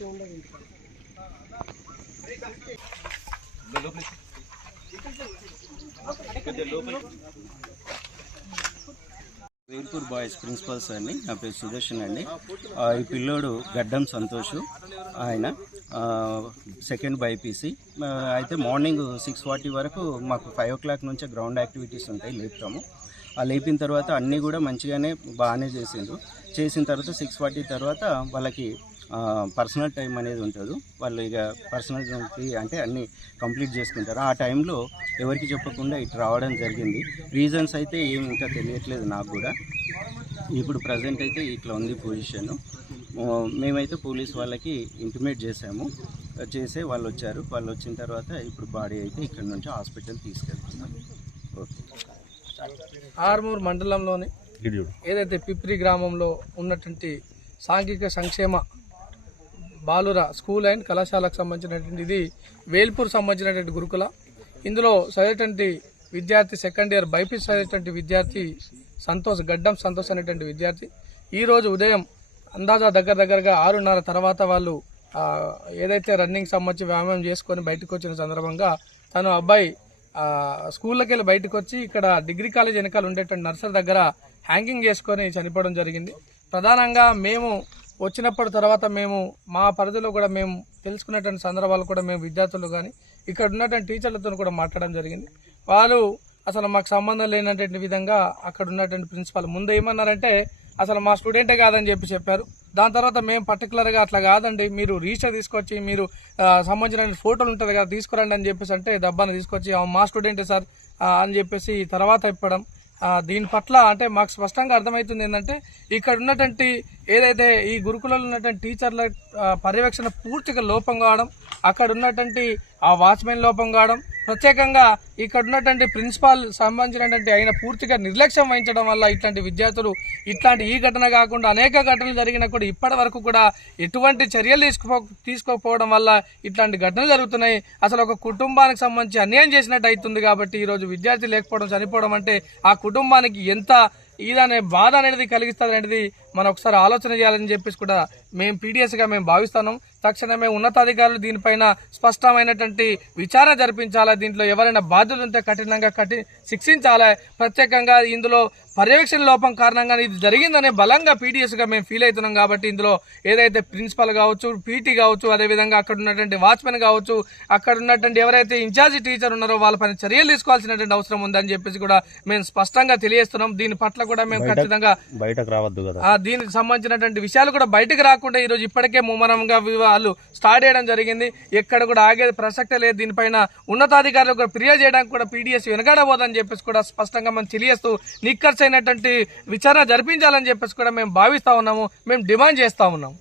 వచ్చి ఉండదు వేర్పూర్ boys principles అండి నా పేరు సుదర్శన్ అండి. ఈ పిల్లోడు గడ్డం సంతోష్ ఆయన సెకండ్ బైపీసీ అయితే మార్నింగ్ సిక్స్ ఫార్టీ వరకు మాకు ఫైవ్ ఓ క్లాక్ నుంచే గ్రౌండ్ యాక్టివిటీస్ ఉంటాయి లేపుతాము. ఆ లేపిన తర్వాత అన్నీ కూడా మంచిగానే బాగానే చేసిండ్రు. చేసిన తర్వాత సిక్స్ ఫార్టీ తర్వాత వాళ్ళకి పర్సనల్ టైం అనేది ఉంటుంది. వాళ్ళు ఇక పర్సనల్ అంటే అన్నీ కంప్లీట్ చేసుకుంటారు. ఆ టైంలో ఎవరికి చెప్పకుండా ఇటు రావడం జరిగింది. రీజన్స్ అయితే ఏమి ఇంకా తెలియట్లేదు నాకు కూడా. ఇప్పుడు ప్రజెంట్ అయితే ఇట్లా ఉంది పొజిషన్ మేమైతే పోలీస్ వాళ్ళకి ఇంటిమేట్ చేసాము. చేసే వాళ్ళు వచ్చారు. వాళ్ళు వచ్చిన తర్వాత ఇప్పుడు బాడీ అయితే ఇక్కడ నుంచి హాస్పిటల్ తీసుకెళ్తున్నాం. ఓకే ఆర్మూర్ మండలంలోని ఏదైతే పిప్రి గ్రామంలో ఉన్నటువంటి సాంఘిక సంక్షేమ బాలుర స్కూల్ అండ్ కళాశాలకు సంబంధించినటువంటి ఇది వేల్పూర్ సంబంధించినటువంటి గురుకుల. ఇందులో చదివేటువంటి విద్యార్థి సెకండ్ ఇయర్ బైపీసీ చదివేటువంటి విద్యార్థి సంతోష్ గడ్డం సంతోష్ అనేటువంటి విద్యార్థి. ఈ రోజు ఉదయం అందాజా దగ్గర దగ్గరగా ఆరున్నర తర్వాత వాళ్ళు ఏదైతే రన్నింగ్ సంబంధించి వ్యాయామం చేసుకొని బయటకు వచ్చిన సందర్భంగా తను అబ్బాయి స్కూళ్ళకి వెళ్ళి బయటకు వచ్చి ఇక్కడ డిగ్రీ కాలేజ్ వెనకాల ఉండేటువంటి నర్సరీ దగ్గర హ్యాంగింగ్ చేసుకొని చనిపోవడం జరిగింది. ప్రధానంగా మేము వచ్చినప్పటి తర్వాత మేము మా పరిధిలో కూడా మేము తెలుసుకున్నటువంటి సందర్భాలు కూడా మేము విద్యార్థులు కానీ ఇక్కడ ఉన్నటువంటి టీచర్లతో కూడా మాట్లాడడం జరిగింది. వాళ్ళు అసలు మాకు సంబంధం లేనటువంటి విధంగా అక్కడ ఉన్నటువంటి ప్రిన్సిపాల్ ముందు ఏమన్నారంటే అసలు మా స్టూడెంటే కాదని చెప్పి చెప్పారు. దాని తర్వాత మేము పర్టికులర్గా అట్లా కాదండి. మీరు రిజిస్టర్ తీసుకొచ్చి మీరు సంబంధించిన ఫోటోలు ఉంటుంది కదా తీసుకురండి అని చెప్పేసి అంటే దబ్బాను తీసుకొచ్చి మా స్టూడెంటే సార్? అని చెప్పేసి తర్వాత ఇప్పడం దీని పట్ల అంటే మాకు స్పష్టంగా అర్థమవుతుంది ఏంటంటే ఇక్కడ ఉన్నటువంటి ఏదైతే ఈ గురుకులలో ఉన్నటువంటి టీచర్ల పర్యవేక్షణ పూర్తిగా లోపం కావడం అక్కడ ఉన్నటువంటి ఆ వాచ్మెన్ లోపం కావడం ప్రత్యేకంగా ఇక్కడ ఉన్నటువంటి ప్రిన్సిపాల్ సంబంధించినటువంటి ఆయన పూర్తిగా నిర్లక్ష్యం వహించడం వల్ల ఇట్లాంటి విద్యార్థులు ఇట్లాంటి ఈ ఘటన కాకుండా అనేక ఘటనలు జరిగినా కూడా ఇప్పటి వరకు కూడా ఎటువంటి చర్యలు తీసుకో తీసుకోకపోవడం వల్ల ఇట్లాంటి ఘటనలు జరుగుతున్నాయి. అసలు ఒక కుటుంబానికి సంబంధించి అన్యాయం చేసినట్టు అవుతుంది కాబట్టి ఈరోజు విద్యార్థి లేకపోవడం చనిపోవడం అంటే ఆ కుటుంబానికి ఎంత ఇదనే బాధ అనేది కలిగిస్తుంది అనేది మనం ఒకసారి ఆలోచన చేయాలని చెప్పేసి కూడా మేము పీడిఎస్గా మేము భావిస్తున్నాం తక్షణమే ఉన్నతాధికారులు దీనిపైన స్పష్టమైనటువంటి విచారణ జరిపించాలా? దీంట్లో ఎవరైనా బాధ్యులు ఉంటే కఠినంగా కఠి శిక్షించాలా? ప్రత్యేకంగా ఇందులో పర్యవేక్షణ లోపం కారణంగా ఇది జరిగిందనే బలంగా పీడిఎస్గా మేము ఫీల్ అవుతున్నాం కాబట్టి ఇందులో ఏదైతే ప్రిన్సిపల్ కావచ్చు పీటీ కావచ్చు అదేవిధంగా అక్కడ ఉన్నటువంటి వాచ్మెన్ కావచ్చు అక్కడ ఉన్నటువంటి ఎవరైతే ఇన్ఛార్జి టీచర్ ఉన్నారో వాళ్ళపైన చర్యలు తీసుకోవాల్సినటువంటి అవసరం ఉందని చెప్పేసి కూడా మేము స్పష్టంగా తెలియజేస్తున్నాం. దీని పట్ల కూడా మేము ఖచ్చితంగా బయటకు రావద్దు కదా. దీనికి సంబంధించినటువంటి విషయాలు కూడా బయటకు రాకుండా ఈరోజు ఇప్పటికే ముమ్మరంగా వాళ్ళు స్టార్ట్ చేయడం జరిగింది. ఎక్కడ కూడా ఆగేది ప్రసక్తే లేదు. దీనిపైన ఉన్నతాధికారులకు కూడా ఫిర్యాదు చేయడానికి కూడా పీడిఎస్ వెనకాడబోదని చెప్పేసి కూడా స్పష్టంగా మనం తెలియజేస్తూ నిక్కర్స్ అయినటువంటి విచారణ జరిపించాలని చెప్పేసి కూడా మేము భావిస్తా ఉన్నాము. మేము డిమాండ్ చేస్తా ఉన్నాము.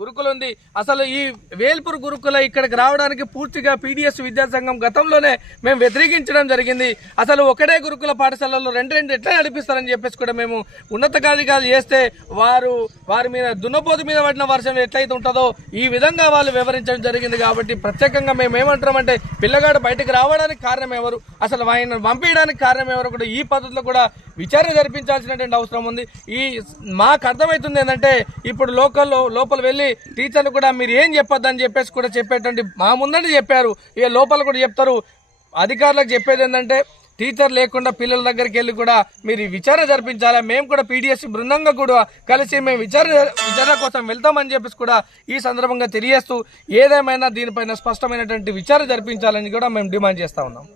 గురుకులు ఉంది అసలు ఈ వేల్పూర్ గురుకుల ఇక్కడికి రావడానికి పూర్తిగా పీడిఎస్ విద్యా సంఘం గతంలోనే మేము వ్యతిరేకించడం జరిగింది. అసలు ఒకటే గురుకుల పాఠశాలలో రెండు రెండు ఎట్లా నడిపిస్తారని చెప్పేసి కూడా మేము ఉన్నతాధికారులు చేస్తే వారు వారి మీద దున్నపోతు మీద పడిన వర్షం ఎట్లయితే ఉంటుందో ఈ విధంగా వాళ్ళు వివరించడం జరిగింది కాబట్టి ప్రత్యేకంగా మేము ఏమంటామంటే పిల్లగాడు బయటకు రావడానికి కారణం ఎవరు? అసలు ఆయన పంపించడానికి కారణం ఎవరు కూడా ఈ పద్ధతిలో కూడా విచారణ జరిపించాల్సినటువంటి అవసరం ఉంది. ఈ మాకు అర్థమవుతుంది ఏంటంటే ఇప్పుడు లోకల్లో లోపల వెళ్ళి టీచర్లు కూడా మీరు ఏం చెప్పొద్దని చెప్పేసి కూడా చెప్పేటువంటి మా ముందంటే చెప్పారు. ఇక లోపల కూడా చెప్తారు. అధికారులకు చెప్పేది ఏంటంటే టీచర్ లేకుండా పిల్లల దగ్గరికి వెళ్ళి కూడా మీరు ఈ విచారణ జరిపించాలా? మేము కూడా పీడిఎస్ బృందంగా కూడా కలిసి మేము విచారణ విచారణ కోసం వెళ్తామని చెప్పేసి కూడా ఈ సందర్భంగా తెలియజేస్తూ ఏదేమైనా దీనిపైన స్పష్టమైనటువంటి విచారణ జరిపించాలని కూడా మేము డిమాండ్ చేస్తూ ఉన్నాం.